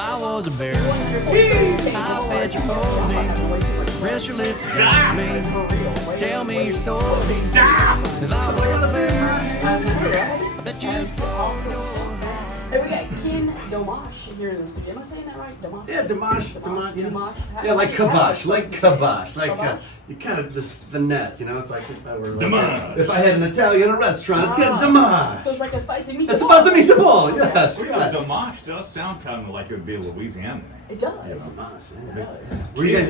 I was a bear, I bet you hold me. Press your lips against me. Tell me your story. If I was a bear, I bet you'd fall. And we got Ken Domash here in the studio. Am I saying that right? Domash? Yeah, Domash. Yeah, Domash. yeah, like kibosh, you kind of this finesse, you know. It's like if I were if I had an Italian restaurant, it's kind of Domash. So it's like a spicy meatball. It's supposed to be meatball, yes. Well, yeah, Domash does sound kind of like it would be a Louisiana name. It does. Domash, It yeah. does.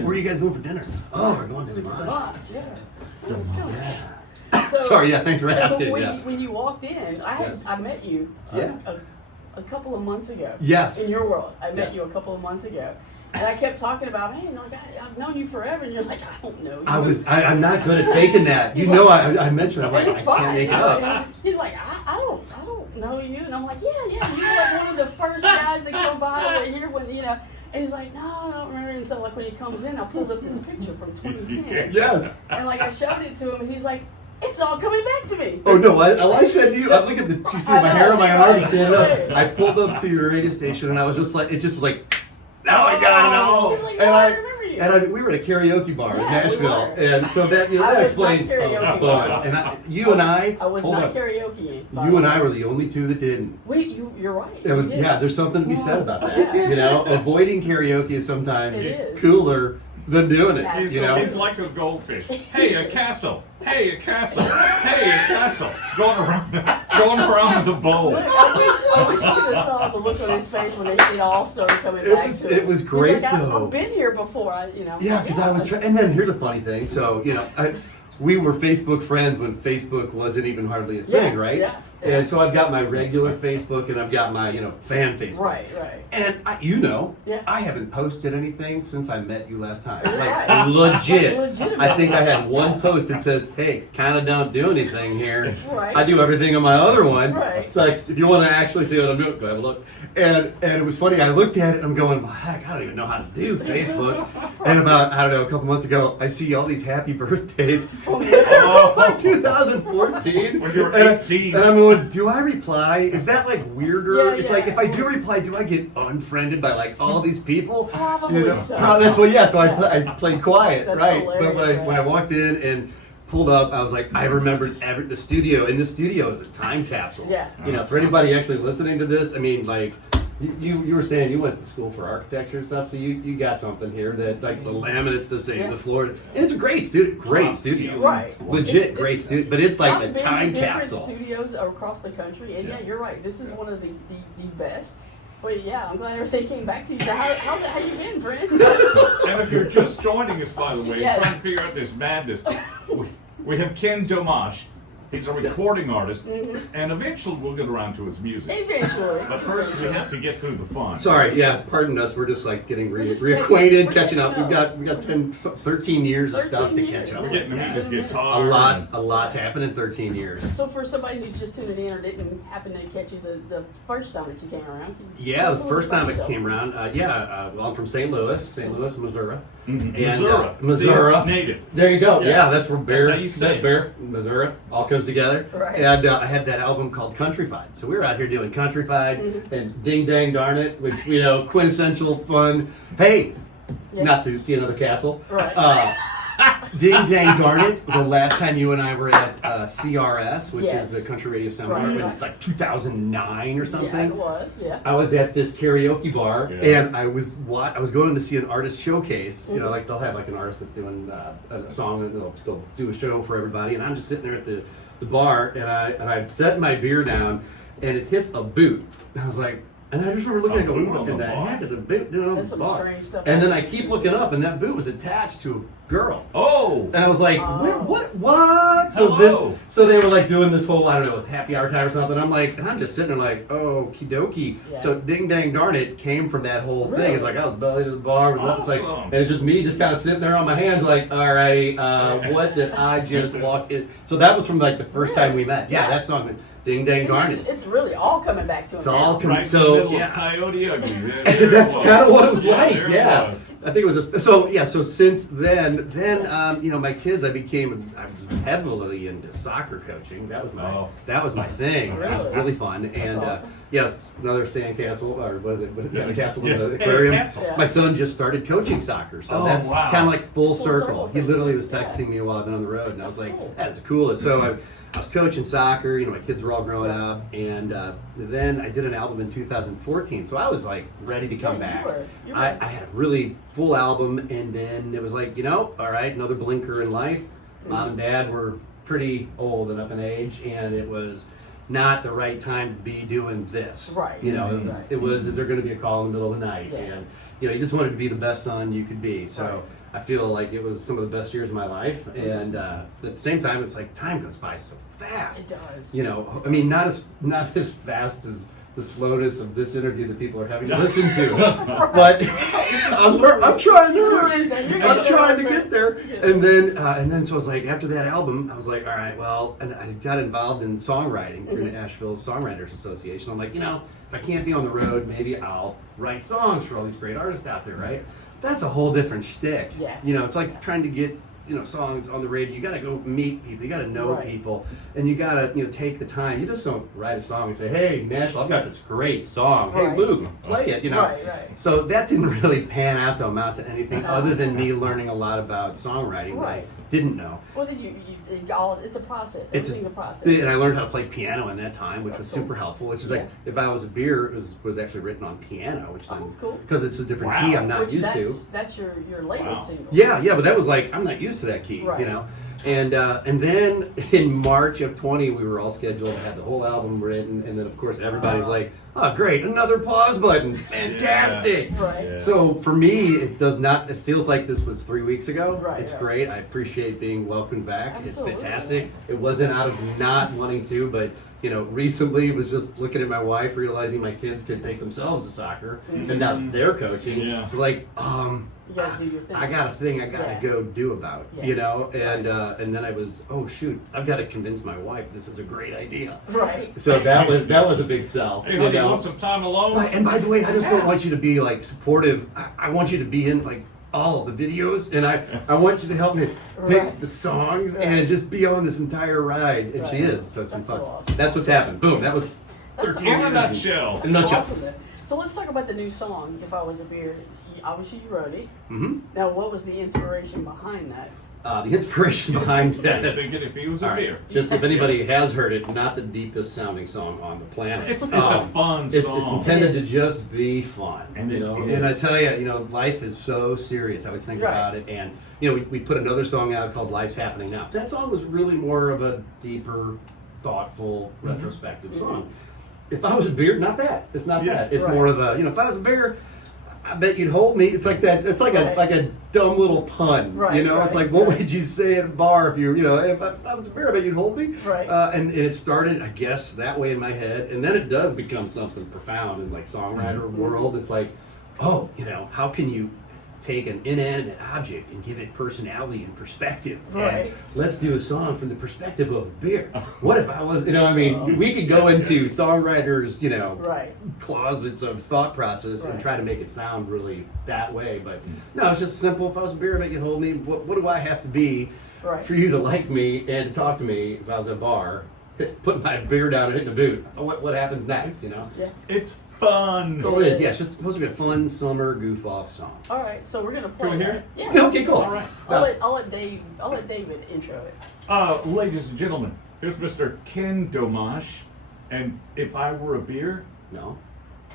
Where are you guys going for dinner? Oh, we're going to Domash. Domash, yeah. Let's go. Yeah. So, Sorry, yeah, thanks for asking. When you walked in, I met you a couple of months ago. Yes. In your world. I met Yes. you a couple of months ago. And I kept talking about, hey, like, I've known you forever. And you're like, I don't know you. I'm not good at faking that. You know, I mentioned, I'm like, and it's I fine. can't make it up. He's like, I don't know you. And I'm like, yeah. You're like one of the first guys that come by over here when, you know. And he's like, no, I don't remember. And so, like, when he comes in, I pulled up this picture from 2010. Yes. And, like, I showed it to him, and he's like, it's all coming back to me. Oh no! I said to you. I'm looking at you see my hair on my arm standing up. I pulled up to your radio station and I was just like, it just was like, now I got it all. He's like, no, I remember you. And we were at a karaoke bar in Yeah, we Nashville, were. and so that I that was not explains a karaoke bunch. bar. And you and I was hold not on. karaoke. You and I were the only two that didn't. You're right. It was You did. There's something to be said about that. Yeah. You know, avoiding karaoke is sometimes It is. cooler than doing it. Absolutely. You know, He's like a goldfish. Hey, a castle. Hey, a castle. Hey, a castle. Going around with a bowl. I wish you could have saw the look on his face when it all started coming back to him. It was great He's like, though. I've been here before. Yeah, because I was trying. And then here's a funny thing. So, you know, we were Facebook friends when Facebook wasn't even hardly a thing, right? Yeah. And so I've got my regular Facebook and I've got my, fan Facebook. Right. And Yeah. I haven't posted anything since I met you last time. Like, Right. legit. Legitimate. I think I had one post that says, hey, kind of don't do anything here. Right. I do everything on my other one. Right. It's like, if you want to actually see what I'm doing, go have a look. And it was funny. I looked at it and I'm going, well, heck, I don't even know how to do Facebook. And about, I don't know, a couple months ago, I see all these happy birthdays. Like 2014. When you were And 18. And I'm going, do I reply? Is that like weirder? Yeah, It's yeah. like, if I do reply, do I get unfriended by like all these people? Probably so. That's what, yeah, so Yeah. I played quiet, That's right? hilarious, But when I walked in and pulled up, I was like, I remembered the studio, and the studio is a time capsule. Yeah. You know, for anybody actually listening to this, I mean, like, you were saying you went to school for architecture and stuff, so you got something here that, like, the laminate's the same, Yeah. the floor, and it's a great studio. Right. Legit great studio, but it's like I've a been to time different capsule. studios across the country, and yeah, you're right. This is one of the best. But yeah, I'm glad everything came back to you. So how you been, friend? And if you're just joining us, by the way, Yes. trying to figure out this madness, we have Ken Domash. He's a recording artist, and eventually we'll get around to his music. Eventually. But first, we have to get through the fun. Sorry, yeah, pardon us. We're just like getting just reacquainted, we're catching up. catching up. We got 13 years of stuff to 13 catch years. up. We're getting to meet his A guitar. lot's happened in 13 years. So for somebody who's just tuning in or didn't happen to catch you the first time that you came around, can you Yeah, tell the us a first little time about it came around, well, I'm from St. Louis, Missouri. And, Missouri. Missouri. See, native. There you go. Yeah. Yeah, that's where Bear, That's how you say it. Bear, Missouri, all comes together. Right. And I had that album called Countryfied. So we were out here doing Countryfied and Ding Dang Darn It, which, quintessential fun. Hey, Yeah. not to see another castle. Right. Ding Dang Darn It, the last time you and I were at CRS, which Yes. is the Country Radio Seminar, Right. in like 2009 or something. Yeah, it was. Yeah. I was at this karaoke bar, Yeah. and I was going to see an artist showcase. You know, like they'll have like an artist that's doing a song, and they'll do a show for everybody. And I'm just sitting there at the bar, and I'm setting my beer down, and it hits a boot. And I was like, and I just remember looking, A and going, boot what on in the the bar? heck is a boot doing on That's the some bar? strange stuff. And then I keep looking up, and that boot was attached to a girl. Oh! And I was like, Oh. what? Hello. So they were like doing this whole, I don't know, it was happy hour time or something. I'm like, and I'm just sitting there like, oh, okie dokie. Yeah. So Ding Dang Darn It came from that whole Really? thing. It's like, I was belly to the bar. It's like, Awesome. and it's just me just kind of sitting there on my hands like, all right, what did I just walk in? So that was from like the first time we met. Yeah, Yeah. that song was Ding Dang Darn It. It's really all coming back to him. It's now. all Right in the so, middle yeah. of Coyote Ugly. There it That's was. kind of what it was like, there it yeah. was. I think it was so since then, my kids, I was heavily into soccer coaching. That was my thing. It was really fun. And awesome. another sandcastle, or was it the castle in the aquarium? Yeah. My son just started coaching soccer, so that's kind of like full circle. He literally was texting me while I've been on the road, and I was like, that's the coolest. So I was coaching soccer, my kids were all growing up, and then I did an album in 2014, so I was like ready to come back. You were. I had a really full album, and then it was like, all right, another blinker in life. Mom and Dad were pretty old and up in age, and it was not the right time to be doing this. Right. It was, is there going to be a call in the middle of the night? Yeah. And, you just wanted to be the best son you could be. So Right. I feel like it was some of the best years of my life. And at the same time, it's like time goes by so fast. It does. Not as fast as the slowness of this interview that people are having to listen to. But I'm trying to hurry. I'm trying to get there. And then so I was like, after that album, I was like, all right, well, and I got involved in songwriting through the Nashville Songwriters Association. I'm like, if I can't be on the road, maybe I'll write songs for all these great artists out there, right? That's a whole different shtick. Yeah. It's like trying to get songs on the radio. You got to go meet people. You got to know Right. people, and you got to take the time. You just don't write a song and say, "Hey, Nashville, I've got this great song. Hey, Right. Luke, play it." Right. So that didn't really pan out to amount to anything other than me learning a lot about songwriting that I Right. didn't know. Well, then it's a process. Everything's a process. And I learned how to play piano in that time, which was Cool. super helpful. Which is like, if I was a beer, it was actually written on piano, which then, that's cool. because it's a different key I'm not Which used to. That's your latest single. Yeah, but that was like, I'm not used to that key, Right. And then in March of 20, we were all scheduled to have the whole album written, and then of course everybody's like, oh great, another pause button, fantastic. Right. Yeah. So for me, it feels like this was 3 weeks ago. Right, It's right. great. I appreciate being welcomed back. Absolutely. It's fantastic. It wasn't out of not wanting to, but recently was just looking at my wife, realizing my kids could take themselves to soccer, and now they're coaching. Yeah. It was like, You gotta do your thing. I got a thing I gotta Yeah. go do about, Yeah. and then I was, oh shoot, I've got to convince my wife this is a great idea. Right. So that was a big sell. Hey, honey, you want some time alone? And by the way, I just don't want you to be like supportive. I want you to be in like all the videos, and I want you to help me pick Right. the songs Right. and just be on this entire ride. And she Right. is, so it's been That's fun. so awesome. That's what's happened. Boom. That was That's 13 In a awesome. nutshell. In a nutshell. Awesome, then. So let's talk about the new song, If I Was a Beer. Obviously, you wrote it. Mm-hmm. Now, what was the inspiration behind that? The inspiration behind that. Thinking if he was All a right. beer. Just if anybody has heard it, not the deepest sounding song on the planet. It's a fun It's song. intended It to is. just be fun, And it is. And I tell you, life is so serious. I always think Right. about it, and we put another song out called "Life's Happening Now." That song was really more of a deeper, thoughtful, retrospective song. If I was a beer, not that. It's not Yeah. that. It's Right. more of a, if I was a bear, I bet you'd hold me. It's like that. It's like Right. a dumb little pun. Right, It's right, like, what right. would you say at a bar if if I was a bear, I bet you'd hold me. Right. And it started, I guess, that way in my head, and then it does become something profound in like songwriter world. It's like, oh, how can you take an inanimate object and give it personality and perspective? Right. And let's do a song from the perspective of a beer. What if I was, we could go into songwriters, Right. closets of thought process and Right. try to make it sound really that way. But no, it's just simple. If I was a beer, I bet you'd hold me. What do I have to be Right. for you to like me and to talk to me if I was at a bar, putting my beer down and hitting a boot? What happens next, Yeah. It's fun. So it is, yeah. It's just supposed to be a fun summer goof off song. All right, so we're gonna play Can we hear that. it? Yeah. Okay, cool. All right. I'll let David intro it. Ladies and gentlemen, here's Mr. Ken Domash. And if I were a beer, No,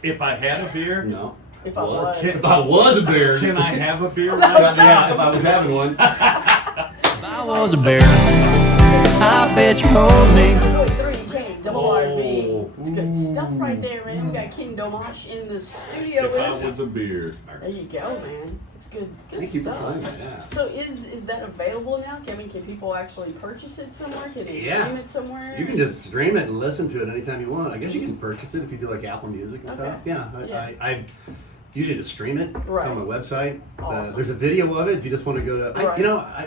if I had a beer, no. If I was. If I was a bear, can I have a beer? yeah, if I was having one. If I was a bear, I bet you hold me. Really, 3K, double RV. It's good stuff right there, man. We got King Domash in the studio If with I us. was a beer. There you go, man. It's good Thank you for stuff. playing that. Yeah. So is that available now, Kevin? Can people actually purchase it somewhere? Can they stream it somewhere? You can just stream it and listen to it anytime you want. I guess you can purchase it if you do like Apple Music and Okay. stuff. Yeah, Yeah. usually to stream it Right. on my website. Awesome. There's a video of it if you just want to go to. Right.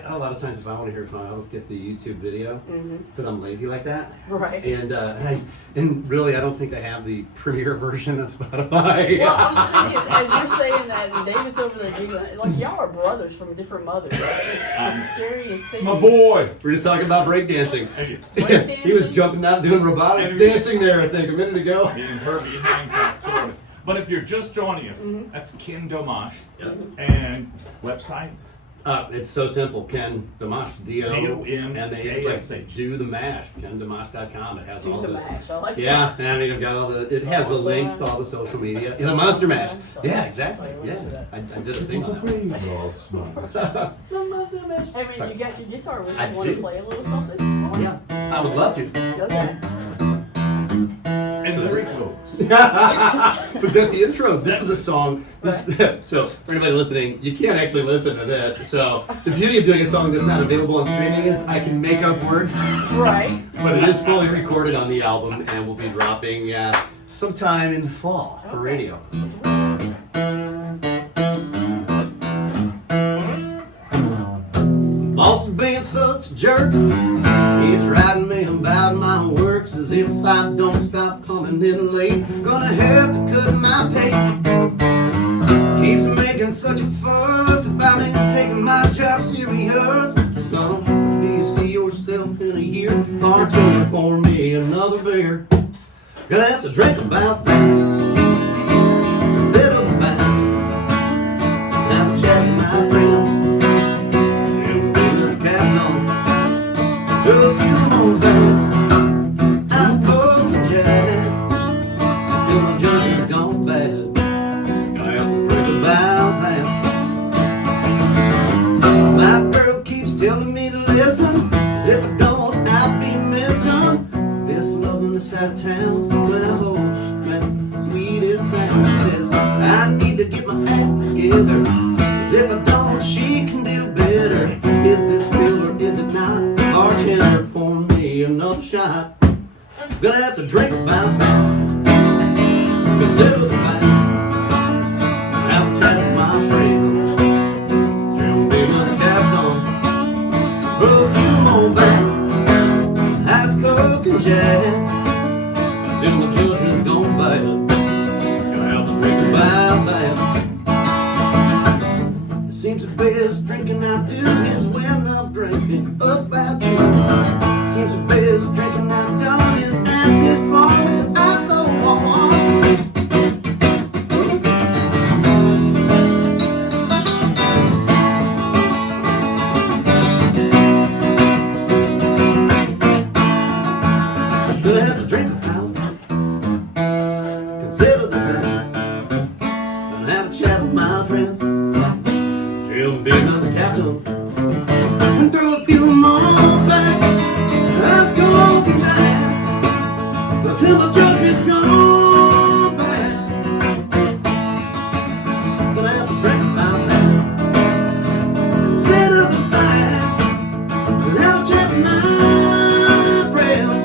A lot of times if I want to hear a song, I'll just get the YouTube video because I'm lazy like that. Right. And really, I don't think I have the premiere version on Spotify. Well, I'm just thinking, as you're saying that, and David's over there giggling, like y'all are brothers from different mothers. It's the scariest thing. My boy. We're just talking about breakdancing. Breakdancing? He was jumping out doing robotic dancing there, I think, a minute ago. And Herbie Hancock toured it. But if you're just joining us, that's Ken Domash. Yep. And website? It's so simple. Ken Domash, D-O-M-A-S-H. like do the mash. KenDomash.com. It has Do all the the mash. I like Yeah, that. I mean, I've got all the. It has the links to all the social media. The Monster Mash. Yeah, exactly. Yeah, I did a thing on that. The Monster Mash. Hey man, Sorry. you got your guitar with you. I Want to do. play a little something? for us? Yeah, I would love to. Okay. And there it goes. Was that the intro? This is a song. So for anybody listening, you can't actually listen to this. So the beauty of doing a song that's not available on streaming is I can make up words. Right. But it is fully recorded on the album and will be dropping sometime in the fall for radio. Sweet. Boss is being such a jerk. He's writing me about my works as if I don't stop coming in late. Gonna have to cut my pay. Keeps making such a fuss about me taking my job serious. So, do you see yourself in a year? Bartender, pour me another beer. Gonna have to drink about that. Settle the facts. Have a chat with my friend. Took you on back. I'm cold and jagged until my judgment's gone bad. Gonna have to drink about that. My girl keeps telling me to listen, as if I don't, I'd be missing this love in the side of town. When I hold man, the sweetest sound says I need to get my act together. As if I don't, she can do better. Is this real or is it not? Bartender, pour me another shot. Gonna have to drink about that. Consider the facts. Have a chat with my friends. Tell me my cap's on. Put a few more back. Ice, Coke, and Jack. Until the children's gone bad. Gonna have to drink about that. It seems the best drinking I do is when I'm drinking about you. Seems the best drinking I've done is at this bar with the ice go on. Gonna have to drink about that. Consider the fact. Gonna have a chat with my friends. Jim Big on the captain. And throw a few more back. Let's go the time until my judgment's gone bad. Gonna have to drink about that. Consider the facts. And have a chat with my friends.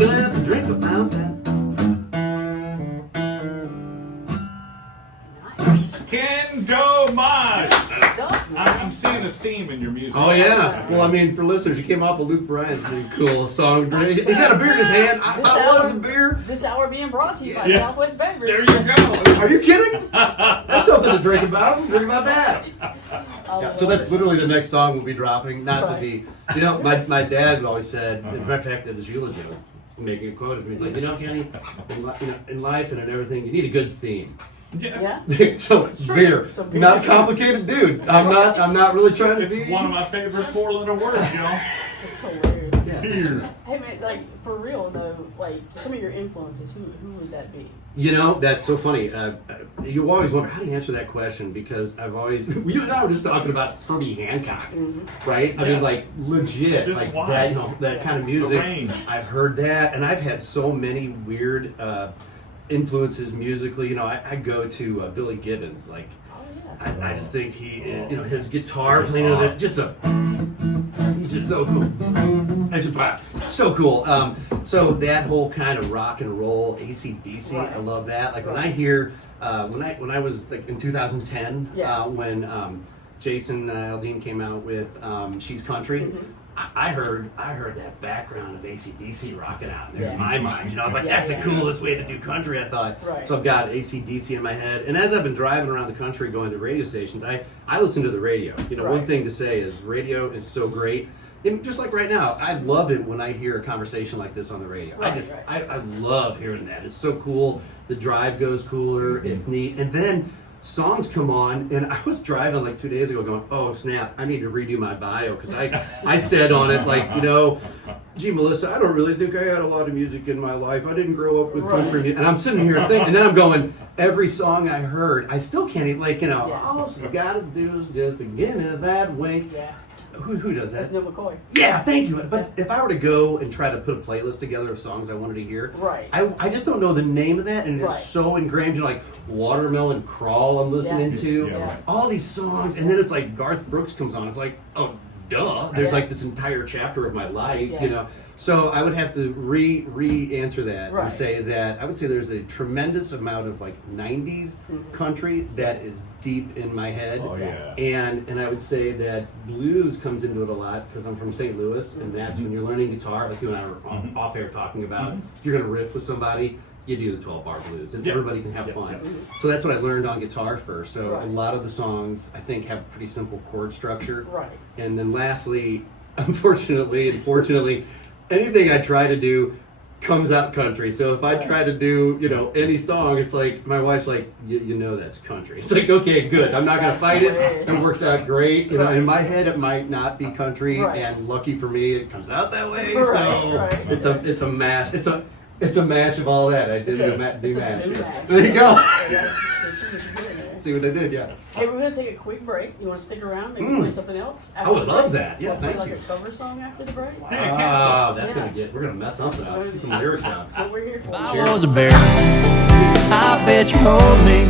Gonna have to drink about that. Nice. Ken Domash. Stuff, man. I'm seeing a theme in your music. Oh yeah. Well, I mean, for listeners, you came off of Luke Bryan's pretty cool song. He's got a beer in his hand. I thought it was a beer. This hour being brought to you by Yeah. Southwest Beverage. There you go. Are you kidding? There's something to drink about. We'll drink about that. I Yeah, love so that's it. literally the next song we'll be dropping. Not to Right. be, my dad always said, in fact, at this eulogy, making a quote of me, he's like, Kenny, in life and in everything, you need a good theme. Yeah. So beer. So beer. Not a complicated dude. I'm not really trying to It's be. one of my favorite four-letter words, y'all. It's hilarious. Yeah. Beer. Hey man, like for real though, like some of your influences, who would that be? That's so funny. You always wonder how do you answer that question because I've always you and I were just talking about Herbie Hancock, right? I Yeah. mean, like legit, This like wide. that, that kind of music. range. I've heard that, and I've had so many weird influences musically. I go to Billy Gibbons. Like, Oh yeah. I just think he, his guitar playing with it, he's just so cool. Have So cool. So that whole kind of rock and roll, AC/DC, Right. I love that. Like when Right. I hear, when I was like in 2010, Yeah. when Jason Aldean came out with She's Country. Mm-hmm. I heard that background of AC/DC rocking out in Yeah. my mind. You know, I was like, Yeah, that's yeah. the coolest way to do country, I thought. Right. So I've got AC/DC in my head. And as I've been driving around the country going to radio stations, I listen to the radio. You know, one Right. thing to say is radio is so great. And just like right now, I love it when I hear a conversation like this on the radio. Right, I love hearing that. It's so cool. The drive goes cooler. Mm-hmm. It's neat. And then songs come on, and I was driving like 2 days ago going, oh snap, I need to redo my bio, because I said on it, like, you know, gee, Melissa, I don't really think I had a lot of music in my life. I didn't grow up with country music. And I'm sitting here thinking, and then I'm going, every song I heard, I still can't even, like, you know, Yeah. all she's got to do is just to give me that wink. Yeah. Who does That's that? Neil McCoy. Yeah, thank you. But if I were to go and try to put a playlist together of songs I wanted to hear, Right. I just don't know the name of that, and Right. it's so ingrained. You're like Watermelon Crawl, I'm listening Yeah. to Yeah, right. all these songs, and then it's like Garth Brooks comes on. It's like, oh, duh. There's Yeah. like this entire chapter of my life, Yeah. you know. So I would have to re-answer that Right. and say that I would say there's a tremendous amount of like 90s country that is deep in my head. Oh, yeah. And I would say that blues comes into it a lot because I'm from St. Louis, and that's when you're learning guitar, like you and I were off air talking about. If you're going to riff with somebody, you do the 12-bar blues, and Yep. everybody can have Yep, fun. yep. So that's what I learned on guitar first. So Right. a lot of the songs, I think, have pretty simple chord structure. Right. And then lastly, unfortunately and fortunately, anything I try to do comes out country. So if I try to do, you know, any song, it's like, my wife's like, you know that's country. It's like, okay, good. I'm not going to That's fight it. hilarious. It works out great. You know, Right. in my head, it might not be country, Right. and lucky for me, it comes out that way. Right, So right. it's a mash. It's a mash of all that. I did It's a a mash. new match. There you go. Yeah, let's see what you did in there. See what I did? Yeah. Hey, we're gonna take a quick break. You want to stick around? Maybe play something else? I would after the love break? that. Yeah, We'll play thank like you. a cover song after the break. Oh, that's Yeah. we're gonna mess something up. Get some lyrics out. That's what we're here for. I was a bear. I bet you hold me.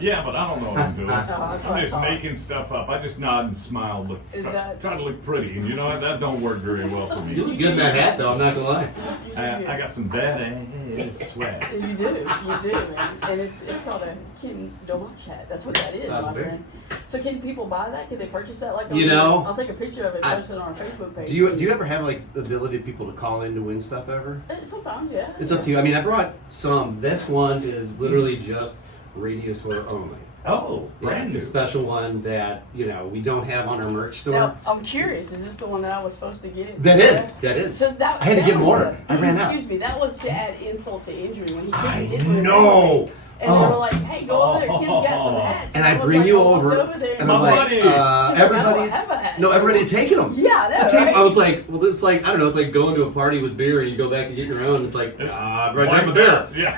Yeah, but I don't know what I'm doing. that's what I I'm just thought. making stuff up. I just nod and smile, Is that- try to look pretty, and you know that don't work very well for You me. look good in that hat, though. I'm not gonna lie. I got some badass swag. You do, man. And it's called a Ken Domash hat. That's what that is, Sounds my big. friend. So can people buy that? Can they purchase that? Like, You know, I'll take a picture of it I- and post it on our Facebook page. Do you ever have like the ability of people to call in to win stuff ever? Sometimes, yeah. It's up to you. I mean, I brought some. This one is literally just radio store only. Oh, Yeah, brand it's new. a special one that we don't have on our merch store. Now, I'm curious. Is this the one that I was supposed to get? That is. So that I had to that get was more. the- I ran out. Excuse me. That was to add insult to injury when he I couldn't get with know. everything. And they Oh. were like, "Hey, go over there. Ken's got some hats." And I was bring like, you I walked over, there and I was My like, buddy. He's like, I don't everybody. have a hat. No, everybody had taken them. Yeah, I know, right? I was like, well, it's like, I don't know, it's like going to a party with beer and you go back to get your own. It's like, right there, my beer. Yeah.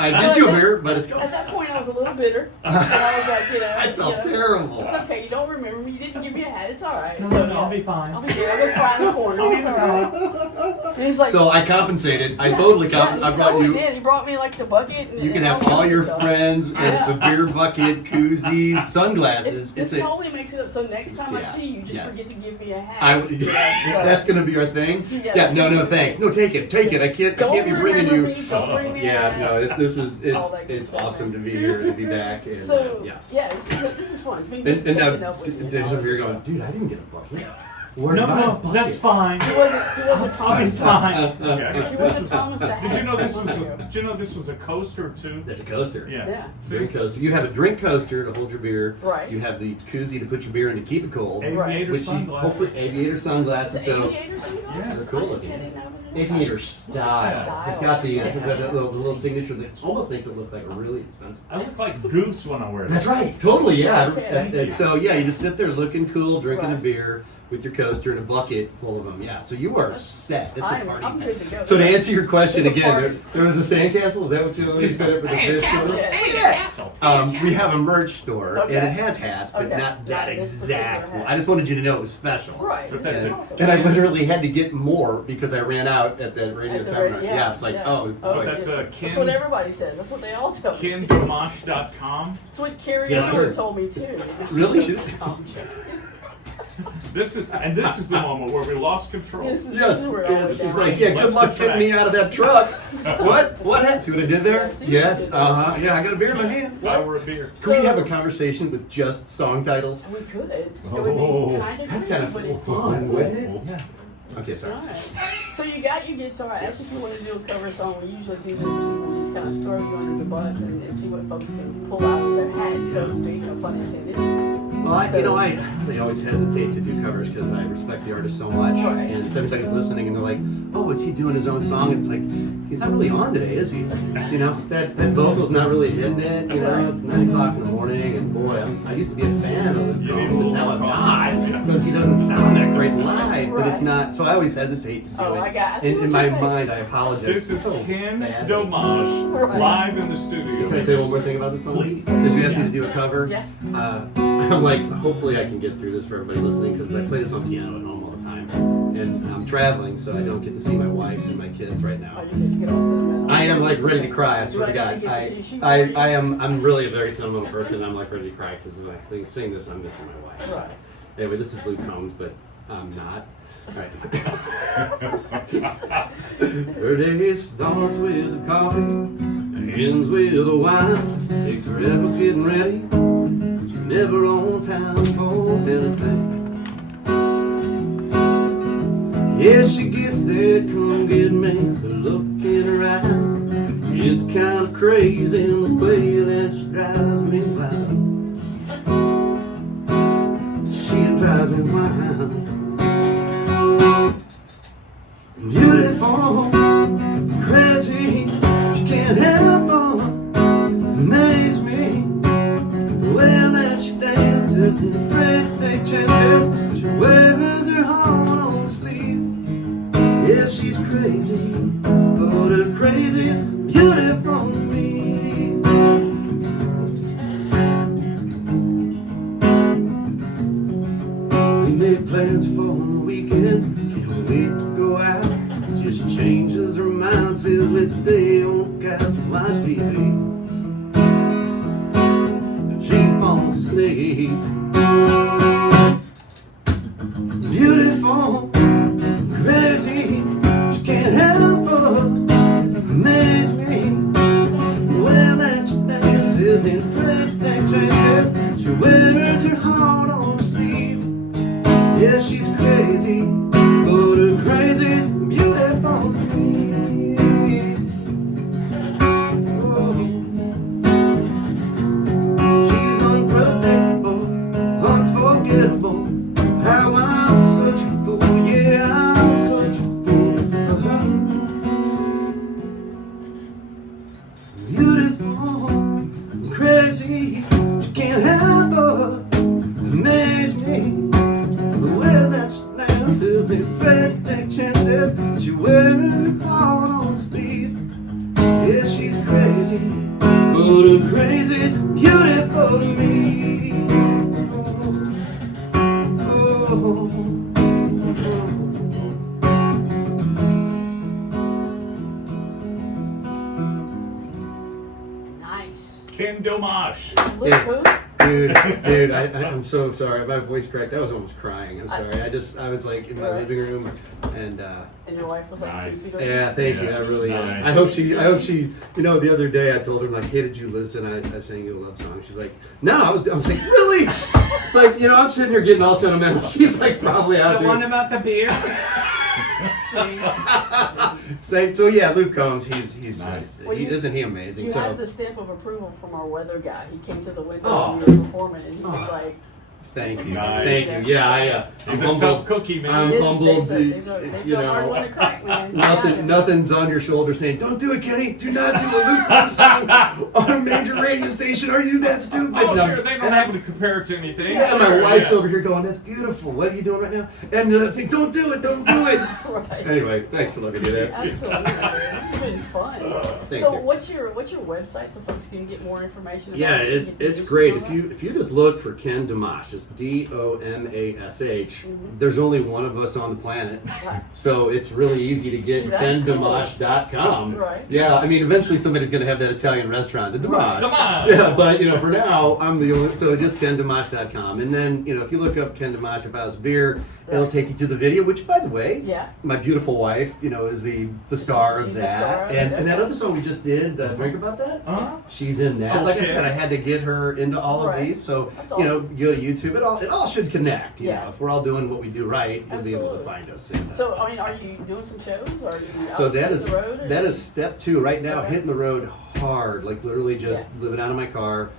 I sent you a beer, but it's gone. At that point, I was a little bitter, and I was like, I felt terrible. It's okay. You don't remember me. You didn't give me a hat. It's all right. No, So, no, I'll be fine. I'll be good. I'll go cry in the corner. It's all right. And he's like, So I compensated. I totally compensated. Yeah, I he brought totally you. did. He brought me like the bucket. And, You can and have all kinds your of stuff. friends and Yeah. the beer bucket, koozies, sunglasses. This It's a, totally makes it up. So next time I Yes, see you, just yes. forget to give me a hat. I, Yeah, so- that's gonna be our thing. Yeah, No, thanks. No, take it. I can't Don't be bringing remember you. me. Don't bring me a Yeah, hat. no, this is All that good it's stuff, awesome man. to be here, to be back, and So yeah. this is fun. It's been good And catching now, up with you. there's some here going, dude, I didn't get a bucket. Where No, did I buy a no, bucket? that's fine. He wasn't I'll be promised. fine. Okay. He wasn't promised a hat. Did you know this a was month a, ago. did you know this was a coaster too? That's a coaster. Yeah. Yeah. Drink coaster. You have a drink coaster to hold your beer. Right. You have the koozie to put your beer in to keep it cold. Aviator Which you, sunglasses. hopefully, aviator sunglasses. The So aviator sunglasses? Yeah, they're cool I didn't see- I looking. didn't know what it was. aviator style. Style. It's got the Yeah. it's got that little signature that almost makes it look like a really expensive. I look like Goose when I wear it. That's right. Totally. Yeah. Okay, And- and so yeah, you just sit there looking cool, drinking a Right. beer with your coaster and a bucket full of them. Yeah. So you are set. It's a party. I'm good to go. So to answer your question It's a again, party. there was a sandcastle. Is that what you said it for the fish? castle. Yeah. We have a merch store, Okay. and it has hats, but Okay. not that Not this exact particular one. hat. I just wanted you to know it was special. Right. But this that's is it. awesome. And I literally had to get more because I ran out at that radio At the seminar. radio- Yeah, it's like, yeah. oh, Oh, boy. That's yeah. a That's what everybody says. That's what they all tell me. KenDomash.com. That's what Carrie Yes, Underwood sir. told me too. Really? I'm joking. This is the moment where we lost control. This is Yes, where it all went he's down. like, yeah, good luck getting me out of that truck. What happened? See what I did there? See what Yes, you did there. yeah, I got a beer in my hand. If I were a beer. Can we have a conversation with just song titles? We could. It Oh, would be kind of That's weird, kind but of it's fun, wouldn't it? Yeah. Okay, sorry. Alright. So you got your guitar. I asked if you want to do a cover song. We usually do this to people. We just kind of throw you under the bus and see what folks can pull out of their hat, so to speak, no pun intended. Well, I really always hesitate to do covers because I respect the artist so much. Right. And if anybody's listening and they're like, "Oh, is he doing his own song?" It's like, he's not really on today, is he? You know, that vocal's not really hitting it. You know, Right. it's 9 o'clock in the morning, and boy, I used to be a fan of the You need a drums, and little now I'm coffee. not because he doesn't sound that great live. But it's Right. not. So I always hesitate to do Oh, it. I see what In you're my saying. mind, I apologize. This is so Ken badly. Domash Right. live in the studio. Can I tell you one more thing about this song? Please. Because you asked me to do a cover. Yeah. I'm like, hopefully I can get through this for everybody listening because I play this on piano at home all the time. And I'm traveling, so I don't get to see my wife and my kids right now. Oh, you just get all sentimental. I am like ready to cry, I Do swear to gotta God. get the tissue I for you? I'm really a very sentimental person. I'm like ready to cry because when I sing this, I'm missing my wife. So. Right. Anyway, this is Luke Combs, but I'm not. All right. Her day starts with a coffee, ends with a wine, takes forever getting ready. She's never on time for anything. Yeah, she gets that come get me, the look in her eyes. It's kind of crazy in the way that she drives me wild. She drives me wild. Beautiful, crazy, she can't help but amaze me. The way that she dances and afraid to take chances. She wears her heart on her sleeve. Yeah, she's crazy, but her crazy is beautiful to me. We made plans for the weekend, can't wait to go out. Just changes her mind, says let's stay on the couch and watch TV. She falls asleep. Beautiful, crazy, she can't help but amaze me. The way that she dances and afraid to take chances. She wears her heart on her sleeve. Yeah, she's crazy, but her crazy's beautiful to me. Oh. She's unpredictable, unforgettable. How I'm such a fool, yeah, I'm such a fool for her. Beautiful, crazy, she can't help but amaze me. The way that she dances and afraid to take chances. She wears a heart on her sleeve. Yeah, she's crazy, but her crazy's beautiful to me. Oh. Nice. Ken Domash. Luke, Yeah. who? Dude, I'm so sorry. My voice cracked. I was almost crying. I'm sorry. I was like in my Right. living room, and And your wife was like Nice. 2 feet away. yeah, thank you. Yeah, I really. nice. I hope she. You know, the other day I told her like, hey, did you listen? I sang you a love song. She's like, no. I was like, really? It's like, you know, I'm sitting here getting all sentimental. She's like, probably out The one there. about the beer? So yeah, Luke Combs. He's Nice. Well, isn't he amazing? You So had the stamp of approval from our weather guy. He came to the window Oh. when we were performing, and he was Oh. like, thank you, Nice. thank you. Yeah, I'm He's a humbled. tough cookie, man. I'm humbled. There's You a hard know, one to crack, man. You got him. nothing's on your shoulder saying, "Don't do it, Kenny. Do not do a Luke Combs song on a major radio station. Are you that stupid?" Oh, No. sure, they don't And have to compare it to anything. Yeah, my Sure, wife's yeah. over here going, "That's beautiful. What are you doing right now?" And the thing, "Don't do it. Don't do it." Right. Anyway, thanks for letting me do that. Absolutely. This has been fun. Thank So you. what's your website so folks can get more information about Yeah, you, it's get the music great. and all If you just look for Ken Domash, it's Domash. There's only one of us on the planet, Right. so it's really easy to get That's cool. kendomash.com. Right. Yeah, I mean, eventually somebody's going to have that Italian restaurant, the Domash. Domash. Yeah, but for now, I'm the only. So just KenDomash.com, and then if you look up Ken Domash If I Was Beer, it'll take you to the video. Which, by the way, my beautiful wife, is the star of She's that, the star of and it. that other song we just did, Drink About That. She's in that. Oh, Like I okay. said, I had to get her into all of these. So That's awesome. go to YouTube. It all should connect. Yeah. If we're all doing what we do right, you'll be able to Absolutely. find us. And, So, I mean, are you doing some shows? Or are you so out that hitting is the road, or that is step 2 right now. Okay. Hitting the road hard, like literally just Yeah. living out of my car,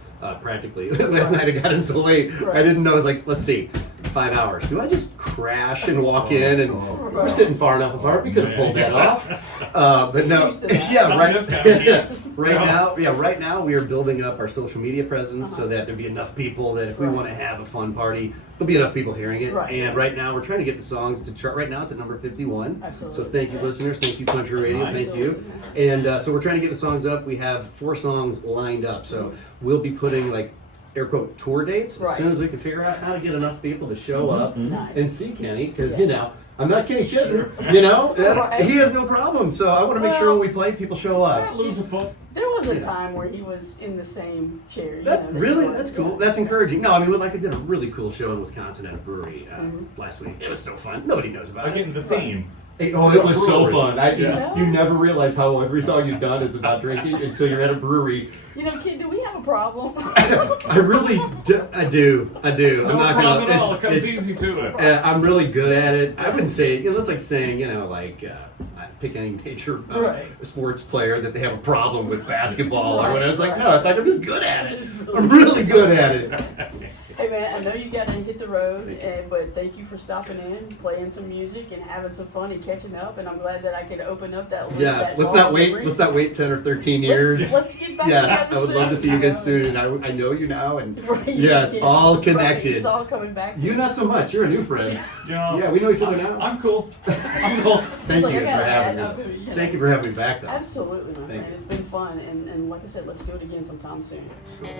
practically. Last night I got in so late, Right. I didn't know. I was like, let's see, 5 hours. Do I just crash and walk in? And we're sitting far enough apart. We could have pulled that off. But no, Used to that. yeah, Not right. this kind of heat. Right now we are building up our social media presence so that there'll be enough people that if we Right. want to have a fun party, there'll be enough people hearing it. Right. And right now we're trying to get the songs to chart. Right now it's at number 51. Absolutely. So thank you, listeners. Thank you, Country Radio. Nice. Thank you. And so we're trying to get the songs up. We have 4 songs lined up. So we'll be putting air quote tour dates Right. as soon as we can figure out how to get enough people to show up Nice. and see Kenny, because Yeah. I'm not Kenny Chitton, Right. he has no problem. So I want to make sure when we play, people show up. Lose a foot. There was a Yeah. time where he was in the same chair. Really? That's cool. That's encouraging. No, I mean, I did a really cool show in Wisconsin at a brewery last week. It was so fun. Nobody knows about Again, it. the theme. It was so fun. Yeah. You never realize how every song you've done is about drinking until you're at a brewery. Kid, do we have a problem? I really do. I do. I'm No not problem gonna. at all. It comes It's, easy to it. I'm really good at it. I wouldn't say. That's like saying, pick any major Right. sports player that they have a problem with basketball or Right, whatever. It's like, right. no, it's like I'm just good at it. I'm really good at it. Hey man, I know you got to hit the road, but thank you for stopping in, playing some music, and having some fun and catching up. And I'm glad that I could open up that. Yes. that Let's not awesome wait. ring. Let's not wait 10 or 13 years. Let's get back Yes, together I would love to soon. see you again soon, and I know you now, and Right, yeah, it's all Right, connected. it's all coming back. To You not so much. You're a new friend. Yeah, we know each other now. I'm cool. I'm cool. Thank like, you I for gotta having add, me. Thank you for having me back, though. Absolutely, my Thank friend. you. It's been fun, and like I said, let's do it again sometime soon.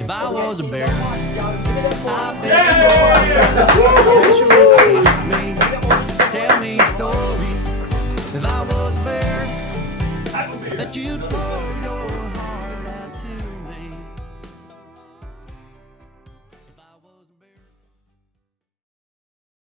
If I was a bear, Y'all give it up for I him. bet press your lips against me. Tell me a story. If I was a bear, I will be I bet you'd pour